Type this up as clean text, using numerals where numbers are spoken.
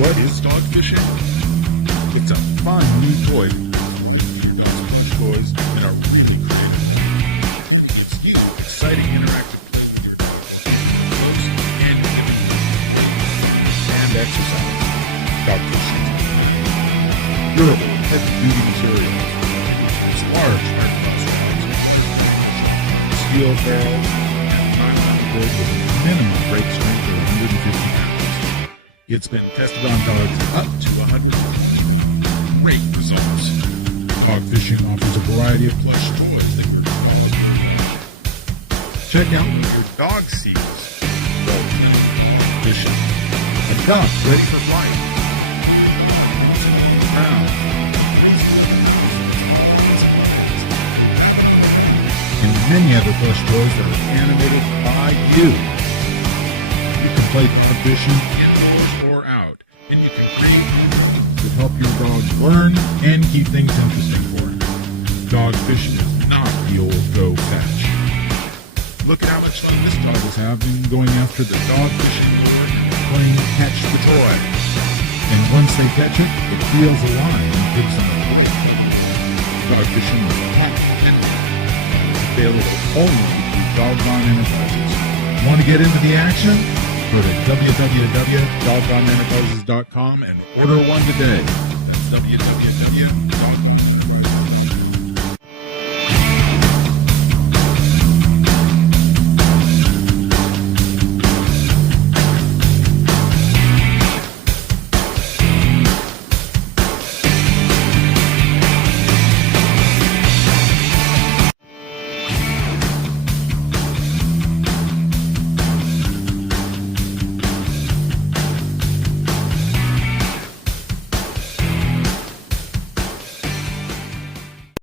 What is dog fishing? It's a fun new toy with your dog's plush toys that are really creative. It's the exciting interactive play with your dog, close and intimate, and exercise. Dog fishing. Durable, heavy-duty materials. It's large, hard-cross rods, steel barrels, and nylon wood with a minimum break strength of 150 pounds. It's been tested on dogs up to 100. Great results. Dog fishing offers a variety of plush toys that your dog will love. Check out what your dog sees. Dog fishing. A dog ready for flight. And many other plush toys that are animated by you. You can play dog fishing indoors or out, and you can create to help your dog learn and keep things interesting for him. Dog fishing is not the old go fetch. Look at how much fun this dog is having going after the dog fishing lure and playing catch the toy. And once they catch it, it feels alive and gives them a play. Dog fishing is packed and available only through Doggone Enterprises. Want to get into the action? Go to www.doggoneenterprises.com and order one today. That's www.